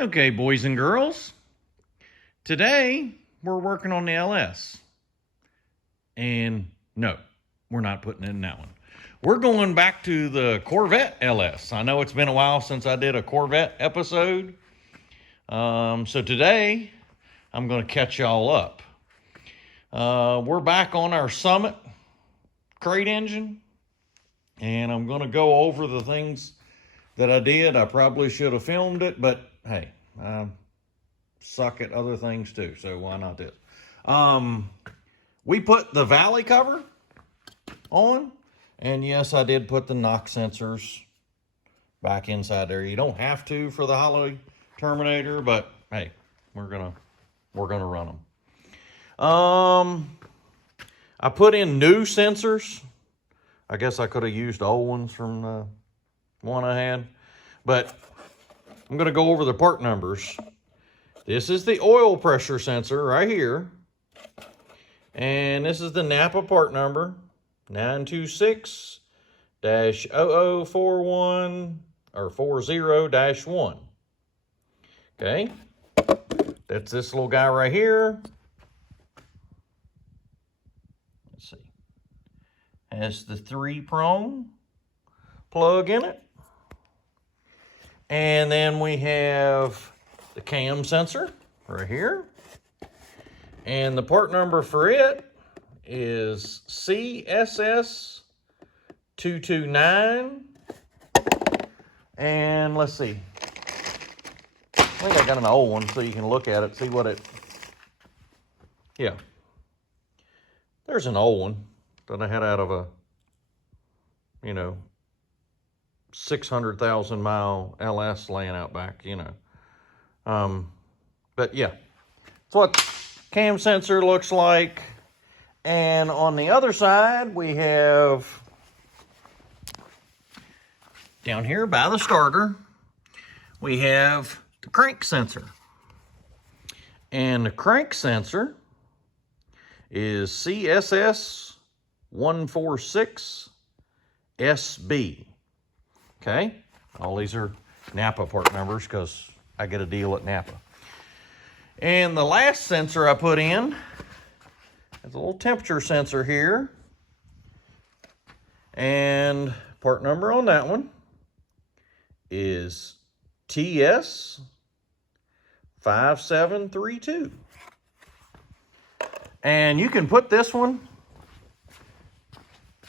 Okay, boys and girls, today we're working on the LS. And no, we're not putting in that one. We're going back to the Corvette LS. I know it's been a while since I did a Corvette episode. So today I'm going to catch y'all up. We're back on our Summit crate engine, and I'm going to go over the things that I did. I probably should have filmed it, but hey, I suck at other things too, so why not this? We put the valley cover on, and yes, I did put the knock sensors back inside there. You don't have to for the Hollow Terminator, but hey, we're gonna run them. I put in new sensors. I guess I could have used old ones from the one I had, but I'm gonna go over the part numbers. This is the oil pressure sensor right here. And this is the Napa part number, 926-0041 or 40-1. Okay. That's this little guy right here. Let's see. Has the 3-prong plug in it. And then we have the cam sensor right here. And the part number for it is CSS229. And let's see. I think I got an old one so you can look at it, see what it... Yeah. There's an old one that I had out of a, 600,000 mile LS laying out back, But yeah, that's what cam sensor looks like. And on the other side, we have down here by the starter, we have the crank sensor. And the crank sensor is CSS146SB. Okay, all these are Napa part numbers because I get a deal at Napa. And the last sensor I put in is a little temperature sensor here. And part number on that one is TS5732. And you can put this one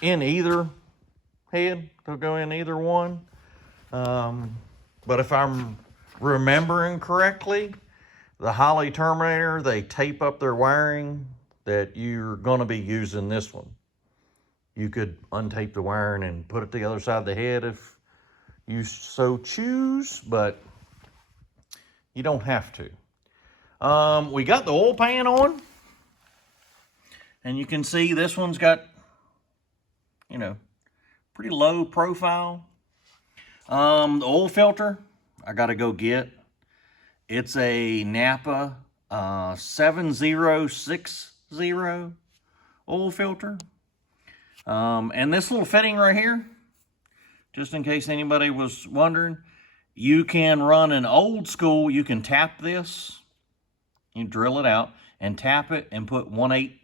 in either head. They'll go in either one. But if I'm remembering correctly, the Holly Terminator, they tape up their wiring that you're going to be using this one. You could untape the wiring and put it to the other side of the head if you so choose, but you don't have to. We got the oil pan on, and you can see this one's got, pretty low profile. The oil filter, I got to go get. It's a Napa 7060 oil filter. And this little fitting right here, just in case anybody was wondering, you can run an old school, you can tap this, you drill it out and tap it and put 1/8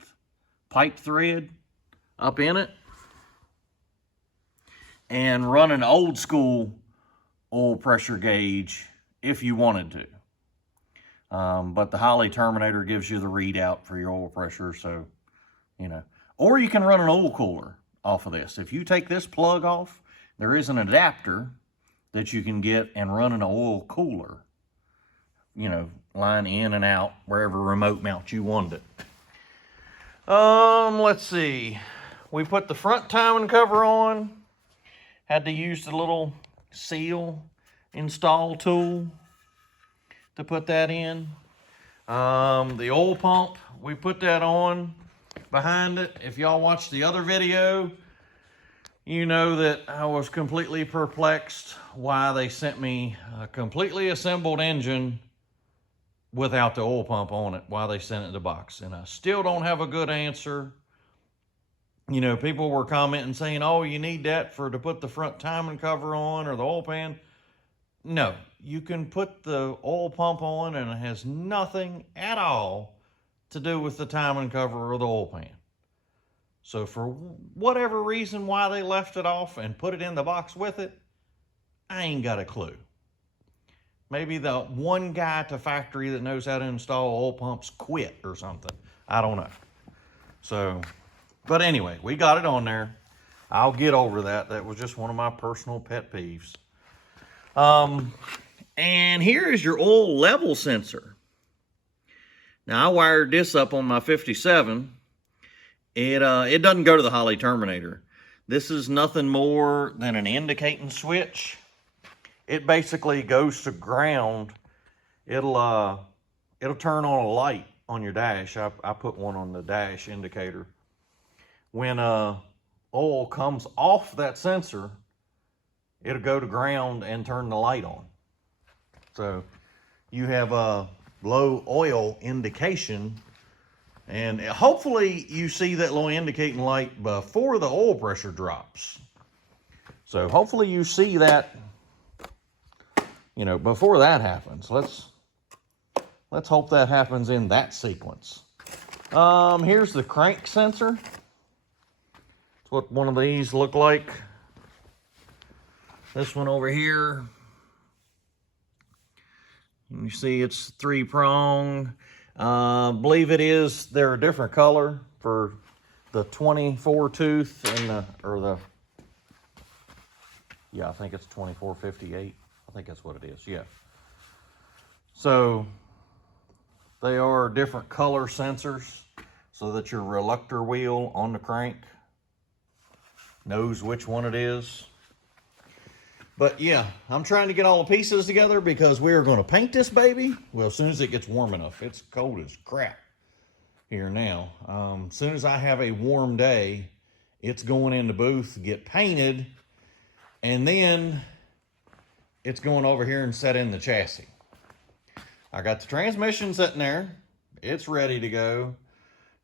pipe thread up in it and run an old school oil pressure gauge if you wanted to. But the Holly Terminator gives you the readout for your oil pressure, so, Or you can run an oil cooler off of this. If you take this plug off, there is an adapter that you can get and run an oil cooler. Line in and out wherever remote mount you wanted it. Let's see. We put the front timing cover on. Had to use the little seal install tool to put that in. The oil pump, we put that on behind it. If y'all watched the other video, you know that I was completely perplexed why they sent me a completely assembled engine without the oil pump on it, why they sent it in the box. And I still don't have a good answer. People were commenting saying, oh, you need that to put the front timing cover on or the oil pan. No, you can put the oil pump on and it has nothing at all to do with the timing cover or the oil pan. So for whatever reason why they left it off and put it in the box with it, I ain't got a clue. Maybe the one guy at the factory that knows how to install oil pumps quit or something. I don't know. So, but anyway, we got it on there. I'll get over that. That was just one of my personal pet peeves. And here is your oil level sensor. Now, I wired this up on my 57. It doesn't go to the Holley Terminator. This is nothing more than an indicating switch. It basically goes to ground. It'll turn on a light on your dash. I put one on the dash indicator. When oil comes off that sensor, it'll go to ground and turn the light on. So you have a low oil indication, and hopefully you see that low indicating light before the oil pressure drops. So hopefully you see that, you know, before that happens. Let's hope that happens in that sequence. Here's the crank sensor. It's what one of these look like. This one over here. You see it's 3-prong. Believe it is, they're a different color for the 24 tooth and yeah, I think it's 2458. I think that's what it is, yeah. So they are different color sensors so that your reluctor wheel on the crank knows which one it is. But yeah, I'm trying to get all the pieces together because we are going to paint this baby. Well, as soon as it gets warm enough. It's cold as crap here now. As soon as I have a warm day, it's going in the booth, get painted, and then it's going over here and set in the chassis. I got the transmission sitting there. It's ready to go.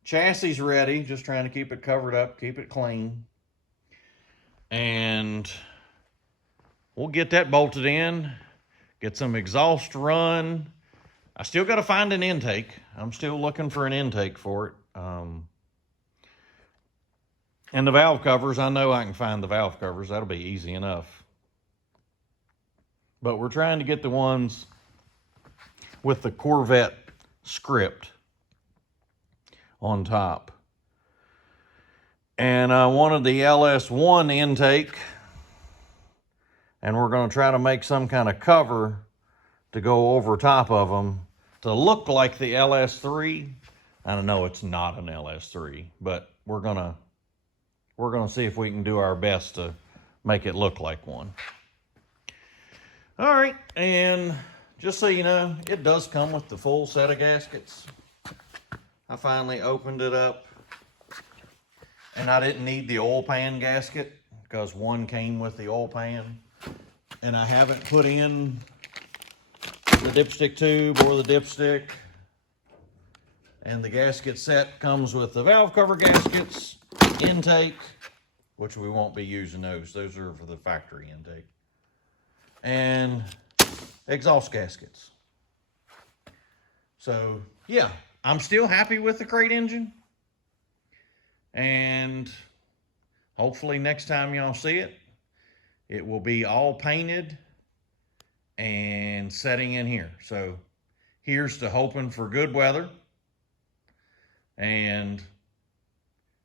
Chassis ready, just trying to keep it covered up, keep it clean. And we'll get that bolted in, get some exhaust run. I still got to find an intake. I'm still looking for an intake for it. And the valve covers, I know I can find the valve covers. That'll be easy enough. But we're trying to get the ones with the Corvette script on top. And I wanted the LS1 intake, and we're going to try to make some kind of cover to go over top of them to look like the LS3. I don't know, it's not an LS3, but we're gonna see if we can do our best to make it look like one. All right, and just so you know, it does come with the full set of gaskets. I finally opened it up, and I didn't need the oil pan gasket because one came with the oil pan. And I haven't put in the dipstick tube or the dipstick. And the gasket set comes with the valve cover gaskets, intake, which we won't be using those. Those are for the factory intake. And exhaust gaskets. So, yeah, I'm still happy with the crate engine. And hopefully next time y'all see it, it will be all painted and setting in here. So here's to hoping for good weather. And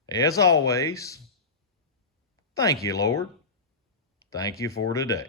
as always, thank you, Lord. Thank you for today.